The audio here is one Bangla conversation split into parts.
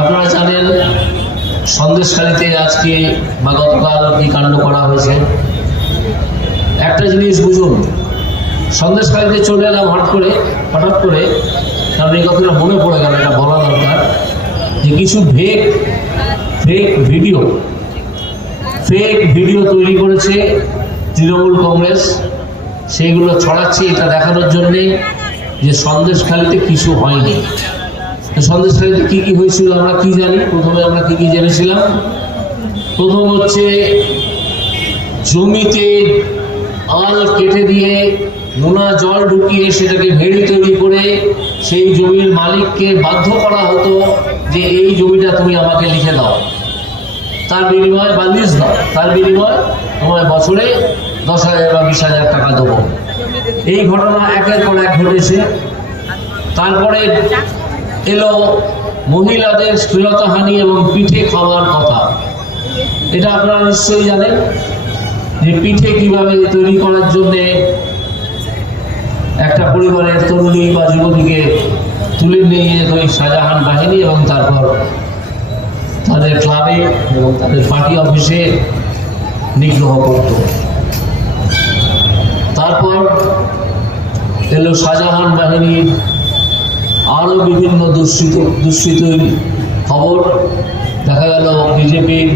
আপনারা জানেন সন্দেশখালীতে আজকে বা গতকাল কি কাণ্ড করা হয়েছে? একটা জিনিস বুঝুন, সন্দেশখালীতে চলে এলাম হঠাৎ করে হঠাৎ করে কারণ এই কথাটা মনে পড়ে গেল, এটা বলা দরকার যে কিছু fake fake video fake video তৈরি করেছে তৃণমূল কংগ্রেস। সেইগুলো ছড়াচ্ছে এটা দেখানোর জন্যে যে সন্দেশখালীতে কিছু হয়নি। সন্দেশখালীতে কী কী হয়েছিল আমরা কি জানি? প্রথমে আমরা কি কি জেনেছিলাম? প্রথম হচ্ছে জমিতে আল কেটে দিয়ে নোনা জল ঢুকিয়ে সেটাকে ভেড়ি তৈরি করে সেই জমির মালিককে বাধ্য করা হতো যে এই জমিটা তুমি আমাকে লিখে দাও। তার বিনিময়ে বা লিজ দাও। তার বিনিময়ে তোমায় বছরে দশ হাজার বা বিশ হাজার টাকা দেবো। এই ঘটনা একের পর এক ঘটেছে। তারপরে এলো মহিলাদের শ্লীলতাহানি এবং পিঠে খাওয়ার কথা। এটা আপনারা নিশ্চয়ই জানেন যে পিঠে কীভাবে তৈরি করার জন্যে একটা পরিবারের তরুণী বা যুবতীকে তুলে নিয়ে যেত ওই শাহজাহান বাহিনী এবং তারপর তাদের ক্লাবে এবং তাদের পার্টি অফিসে নিগ্রহ করত। তারপর এলো শাহজাহান বাহিনীর আরও বিভিন্ন দুষ্কৃত দুষ্কৃতির খবর দেখা গেল বিজেপির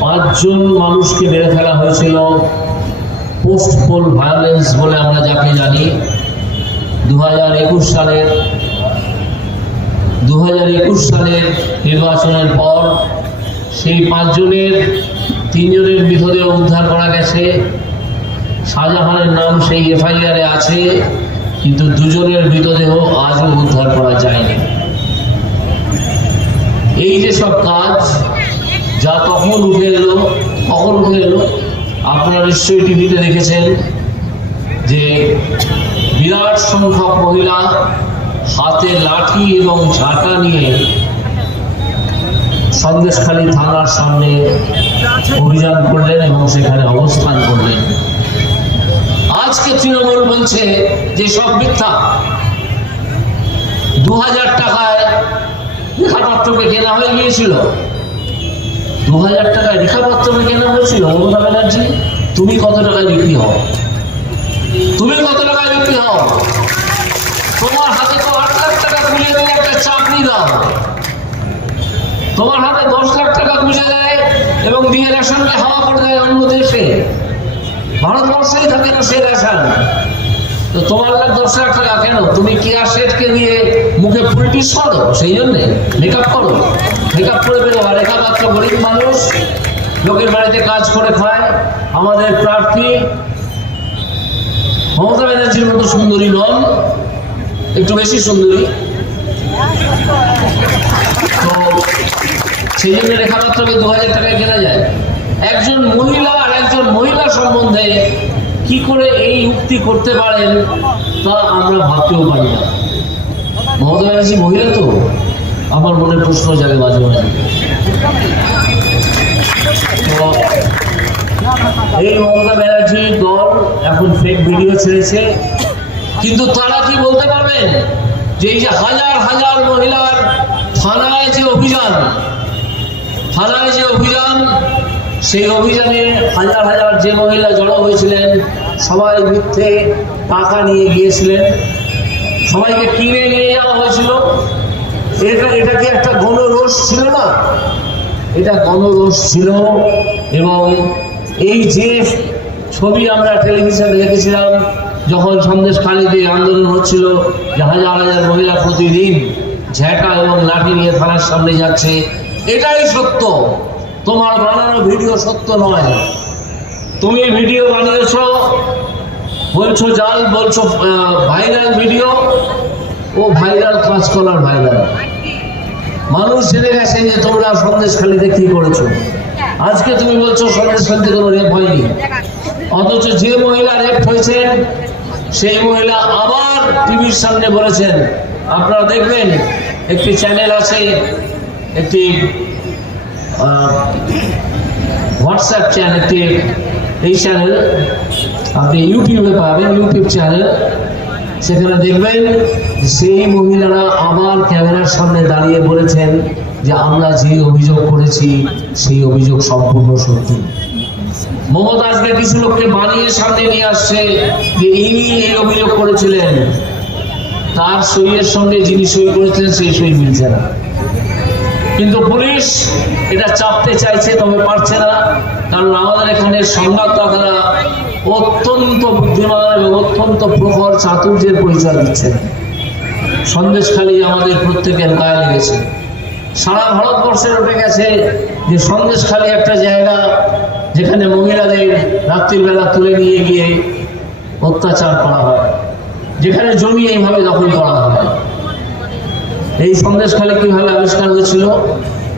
পাঁচজন মানুষকে মেরে ফেলা হয়েছিল। পোস্ট পোল ভায়োলেন্স বলে আমরা যাকে জানি। দু হাজার একুশ সালের দু হাজার একুশ সালের নির্বাচনের পর সেই পাঁচজনের, তিনজনের মৃতদেহ উদ্ধার করা গেছে। শাহজাহানের নাম সেই এফআইআরে আছে। কিন্তু দুজনের মৃতদেহ আজও উদ্ধার করা যায়নি। এই যে সব কাজ, যা তখন উঠে এলো কখন উঠে এলো, আপনারা নিশ্চয়ই টিভিতে দেখেছেন যে বিরাট সংখ্যক মহিলা হাতে লাঠি এবং ঝাঁটা নিয়ে সন্দেশখালী থানার সামনে অভিযান করলেন এবং সেখানে অবস্থান করলেন। আজকে তৃণমূল বলছে যে সব মিথ্যা। দু হাজার টাকায় রেখাপাত্রকে কেনা হয়ে গিয়েছিল। দু হাজার টাকায় রেখাপাত্রকে কেনা হয়েছিল? মমতা ব্যানার্জি, তুমি কত টাকায় বিক্রি হও? তুমি কত টাকায় বিক্রি হও? তোমার হাতে তো আট লাখ টাকা তুলে দিলে একটা চাকরি দাও। তোমার হাতে দশ লাখ টাকা গুঁজে দেয় এবং দিয়ে রেশনকে হাওয়া করে দেয় অন্য দেশে। ভারতবর্ষেই থাকে না সে রেশন তো তোমার লাখ দশ টাকা কেন? তুমি কেয়ার শেঠকে দিয়ে মুখে ফুলটিস করো সেই জন্যে মেকআপ করো। মেকআপ করে বেরো। আর রেখা মাত্র গরিব মানুষ, লোকের বাড়িতে কাজ করে খায়। আমাদের প্রার্থী মমতা ব্যানার্জির মতো সুন্দরী নন। একটু বেশি সুন্দরী। তো সেই জন্য রেখাপাত্রকে দু হাজার টাকায় কেনা যায়। একজন মহিলা আর একজন মহিলা সম্বন্ধে কি করে এই উক্তি করতে পারেন তা আমরা ভাবতেও পারি না। মমতা ব্যানার্জি মহিলা তো? আমার মনে প্রশ্ন জাগে মাঝে মাঝে। এই মমতা ব্যানার্জির দল এখন ফেক ভিডিও ছেড়েছে, কিন্তু তারা কি বলতে পারবেন যে এই যে হাজার হাজার মহিলার থানায় যে অভিযান, থানায় যে অভিযান সেই অভিযানে হাজার হাজার যে মহিলা জড়ো হয়েছিলেন, সবাই মিথ্যে টাকা নিয়ে গিয়েছিলেন। সবাইকে কিনে নিয়ে যাওয়া হয়েছিল। এটা এটা কি একটা গণরোষ ছিল না? এটা গণরোষ ছিল এবং এই যে ছবি আমরা টেলিভিশনে দেখেছিলাম, যখন সন্দেশ খালিতে আন্দোলন হচ্ছিল, যে হাজার হাজার মহিলা প্রতিদিন ঝ্যাঁটা এবং লাঠি নিয়ে থানার সামনে যাচ্ছে, এটাই সত্য। তোমার বানানো ভিডিও সত্য নয়। তুমি ভিডিও বানিয়েছ, বলছো জাল, বলছো ভাইরাল ভিডিও ও ভাইরাল কাজ করার ভাইরাল মানুষ জেনে গেছে যে তোমরা সন্দেশখালিতে কি করেছ। আজকে তুমি বলছো সন্দেশখালিতে কোনো রেপ হয়নি। অথচ যে মহিলা রেপ হয়েছেন, সেই মহিলা আবার টিভির সামনে বলেছেন, আপনারা দেখবেন, একটি চ্যানেল আছে, একটি হোয়াটসঅ্যাপ চ্যানেল একটি এই চ্যানেল আপনি ইউটিউবে পাবেন ইউটিউব চ্যানেল সেখানে দেখবেন সেই মহিলারা আবার ক্যামেরার সামনে দাঁড়িয়ে বলেছেন যে, আমরা যে অভিযোগ করেছি, সেই অভিযোগ সম্পূর্ণ সত্যি। মমতা আজকে কিছু লোককে বানিয়ে সামনে নিয়ে আসছে যে, ইনি এই অভিযোগ করেছিলেন। তার সইয়ের সঙ্গে যিনি সই করেছিলেন, সেই সই মিলছে না। কিন্তু পুলিশ এটা চাপতে চাইছে, তবে পারছে না। কারণ আমাদের এখানে সংবাদদাতারা অত্যন্ত বুদ্ধিমান এবং অত্যন্ত প্রখর চাতুর্যের পরিচয় দিচ্ছেন। সন্দেশখালী আমাদের প্রত্যেকের গায়ে লেগেছে। সারা ভারতবর্ষে উঠে গেছে যে সন্দেশখালী একটা জায়গা যেখানে মহিলাদের রাত্রির বেলা তুলে নিয়ে গিয়ে অত্যাচার করা হয়, যেখানে জমি এইভাবে দখল করা হয়। এই সন্দেশখালী কীভাবে আবিষ্কার হয়েছিল?